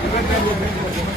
ఇవ్వండి